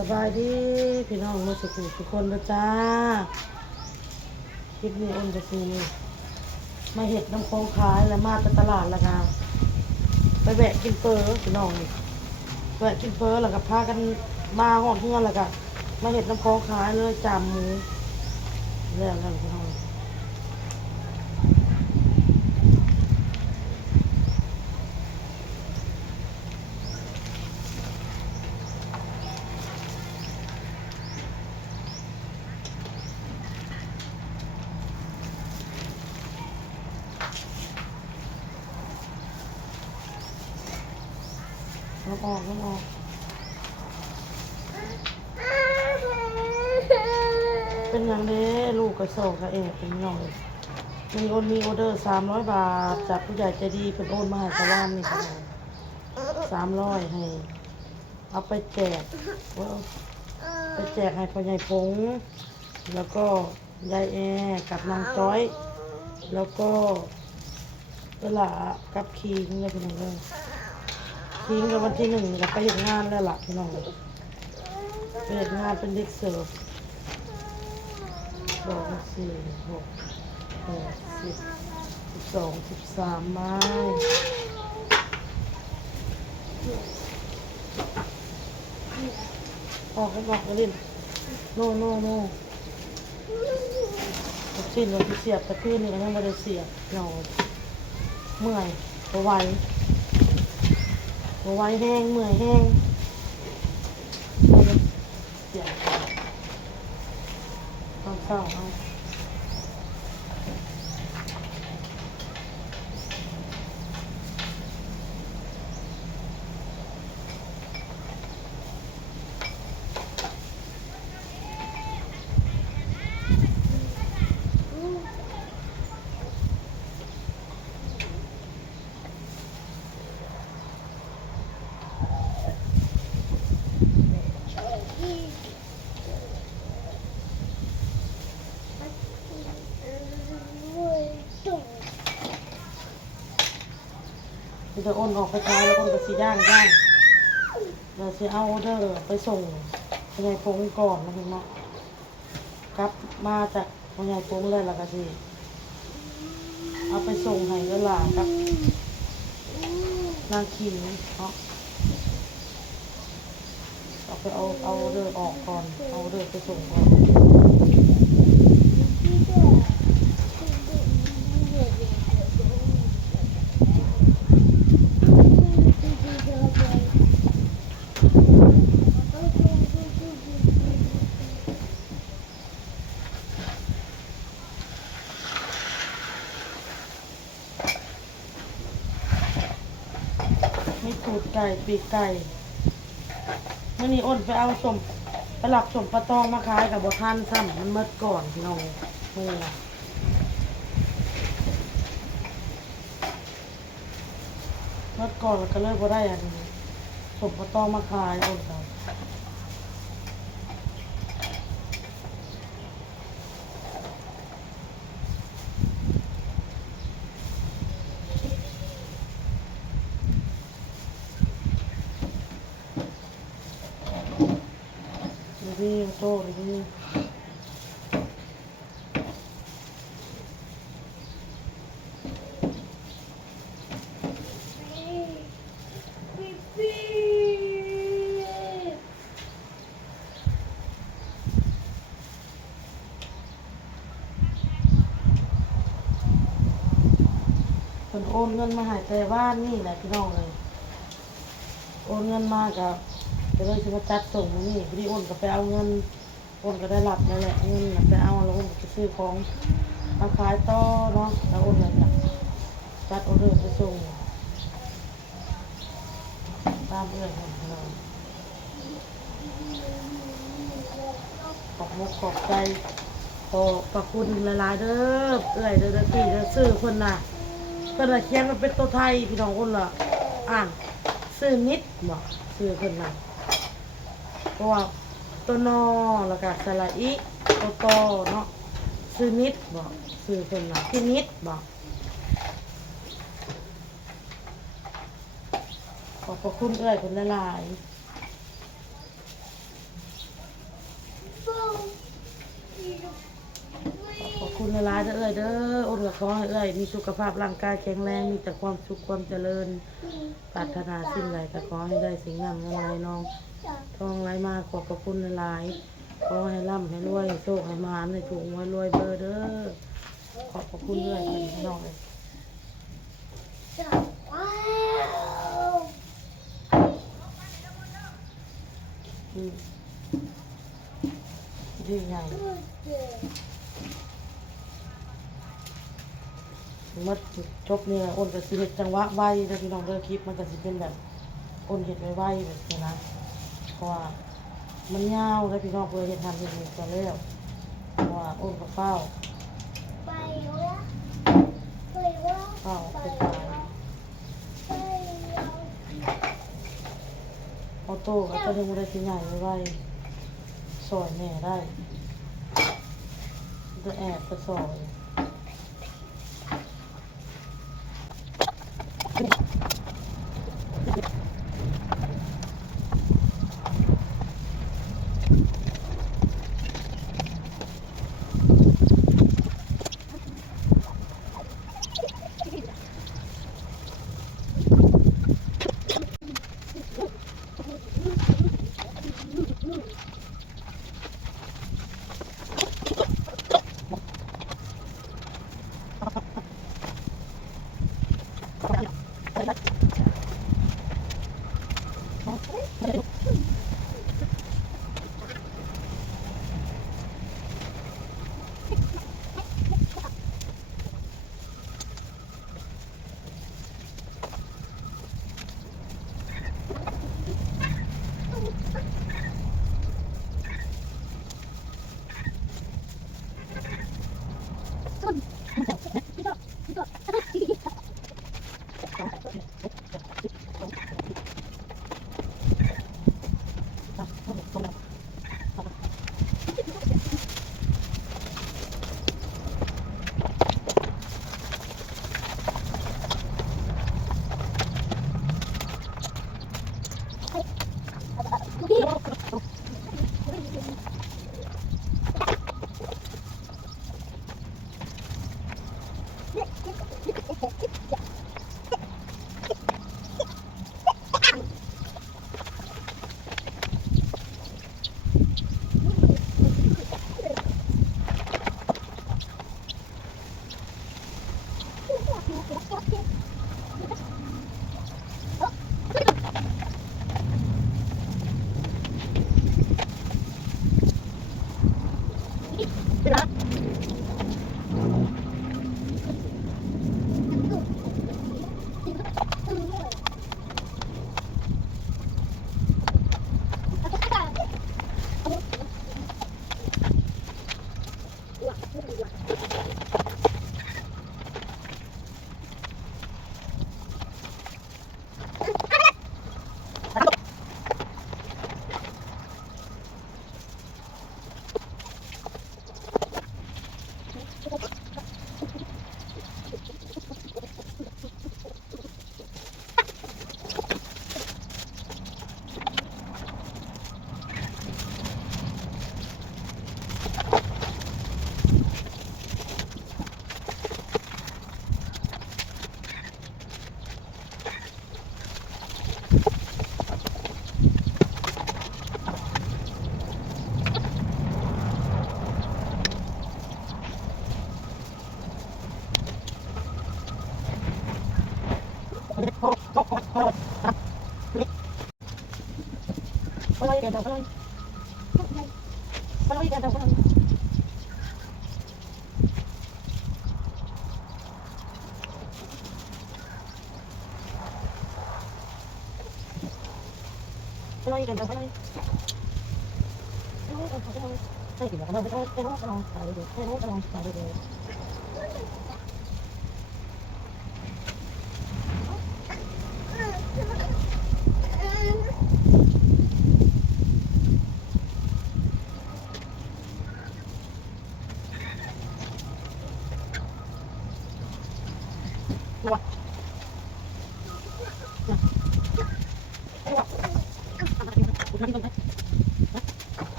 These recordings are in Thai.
สบายดีพี่น้องมาสุขทุกคนนะจ้าคลิปนี้อ้นจะซื้อมาเห็ดน้ำโค้งขายแล้วมาจากตลาดแล้วค่ะไปแวะกินเฟอพี่น้องแวะกินเฟอแล้วก็พากันมาหอดเงื่อนแล้วก็มาเห็ดน้ำโค้งขายเลยจามหมูแล้วพี่น้องน้ำออกเป็นอย่างนี้ลูกกระโซกระเอกเป็นย่องมีออเดอร์300 บาทจากผู้ใหญ่ใจดีเป็นโอนมาให้ตะวันนี่ค่ะ300ให้เอาไปแจกให้พ่อใหญ่พงแล้วก็ยายแอกับนางจ้อยแล้วก็เวลากับคิงเลยพี่น้องเลยคิงกับวันที่1กับไปเห็นงานแล้วล่ะพี่น้องไปเห็นงานเป็นเด็กเสิร์ฟ2 4 6 8 10 12 13ไม้ออกกันเล่นโน่ชิ้นเราเสียบแต่คืนนี้ก็ยังไม่ได้เสียบเราเมื่อยบ่ไหวแห้งเมื่อยแห้งเสียบตอนเช้าเอาจะอ้นออกไปขายแล้วอ้นก็สิย่างเราสิเอาออเดอร์ไปส่งพ่อใหญ่พงก่อนนะพี่น้องกลับมาจากพ่อใหญ่พงเลยแล้วก็สิเอาไปส่งให้เวลากับนางคิงเนาะเอาไปเอาออเดอร์ออกก่อนเอาออเดอร์ไปส่งก่อนมีตูดไก่ปีกไก่เมื่อนี้อ้นไปเอาสมไปหลับสมปลาตองมาขายกับบัวท่านซ้ำมันเมื่อก่อนพี่น้องเมื่อน่ะเมื่อก่อนก็เลยบ่ได้อันสมปลาตองมาขายอ้นเขาดีโตดีคนโอนเงินมาหายแต่บ้านนี่แหละพี่น้องเลยโอนเงินมากับจะเลยจะมาจัดส่งนี่พอดีโอนก็ไปเอาเงินโอนก็ได้รับแล้วแหละเงินไปเอาแล้วโอนก็ไปซื้อของมาขายต่อเนาะแล้วโอนเลยจัดออเดอร์ไปส่งตามเรื่องของเราขอบมุกขอบใจขอประคุณหลายๆเด้อเอ้ยเด้อพี่เด้อซื้อคนน่ะเพิ่นน่ะเขียนมาเป็นตัวไทยพี่น้องคนละอ่านซื้อนิดบ่ซื้อเพิ่นน่ะเพราะว่าตัวนอแล้วก็สระอิตัวตอเนาะซื้อนิดบ่ซื้อเพิ่นน่ะที่นิดบ่ขอบพระคุณเอ้ยเพิ่นหลายๆ หลายๆเด้อเอ้ยเด้ออ้นก็ขอให้เอ้ยมีสุขภาพร่างกายแข็งแรงมีแต่ความสุขความเจริญปรารถนาสิ่งใดก็ขอให้ได้สิ่งนั้นเงินไหลน้องทองไหลมาขอบพระคุณหลายๆขอให้ร่ำให้รวยให้โชคให้มหาให้ถูกหวยรวยเบอร์เด้อขอบพระคุณด้วยพี่น้องเลยดีไงมัดจบเนี่ยอ้นก็สิเฮ็ดจังหวะไวเด้อพี่น้องเด้อคลิปมันก็สิเป็นแบบอ้นเฮ็ดไวๆแบบนี้นะเพราะว่ามันยาวแล้วพี่น้องเพื่อเฮ็ดทำเฮ็ดนี่ก็แล้วเพราะว่าอ้นก็เฝ้าไปออโต้ก็จะได้สิใหญ่ไวๆสอนแม่ได้จะแอบก็สอน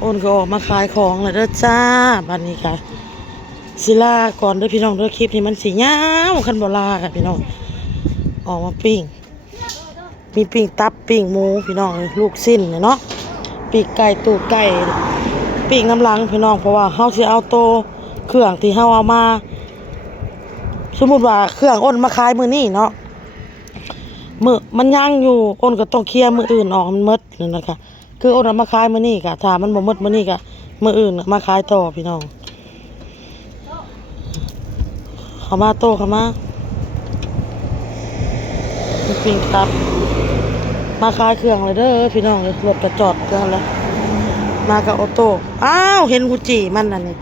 โอนก็ออกมาขายของแล้วเด้อจ้าบัดนี้ค่ะสิลาก่อนเด้อพี่น้องเด้อคลิปนี้มันสิยาวคันบ่ลาค่ะพี่น้องออกมาปิ้งมีปิ้งตับปิ้งหมูพี่น้องลูกชิ้นเนาะปิ้งไก่ตูดไก่ปิ้งน้ำลังพี่น้องเพราะว่าเฮาสิเอาโตเครื่องที่เฮาเอามาสมมุติว่าเครื่องอ้นมาขายมื้อนี้เนาะมื้อมันยังอยู่อ้นก็ต้องเคลียร์มื้ออื่นออกมันหมดนั่นน่ะค่ะคืออ้นเอามาขายมื้อนี้ก็ถ้ามันบ่หมดมื้อนี้ก็มื้ออื่นมาขายต่อพี่น้องเข้ามาโตเข้ามาปิ้งตับมาขายเครื่องเลยเด้อพี่น้องรถก็จอดกันแล้วมากับออโต้อ้าวเห็นกุจิมันนั่นนี่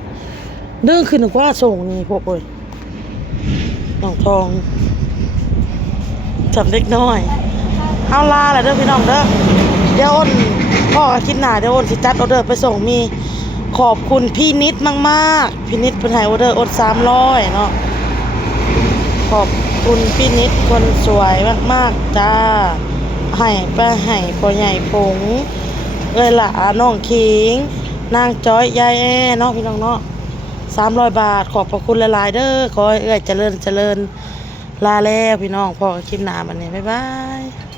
ดึงขึ้นกว่าส่งนี่พวกเอ้ยน้องทองจับเล็กน้อยเอาลาแหละเด้อพี่น้องเด้อเดี๋ยวอ้นพ่ออาทิตย์หน้าเดี๋ยวอ้นสิจัดออเดอร์ไปส่งมีขอบคุณพี่นิดมากๆพี่นิดเพิ่นให้ออเดอร์อด300เนาะขอบคุณพี่นิดคนสวยมากๆจ้าให้ไปให้พ่อใหญ่ผงล่ะน้องขิงนางจ้อยยายแอเนาะพี่น้องเนาะ300 บาทขอบพระคุณหลายๆเด้อขอให้เจริญลาแล้วพี่น้องพอกันคลิปหน้าบัดนี้บ๊ายบาย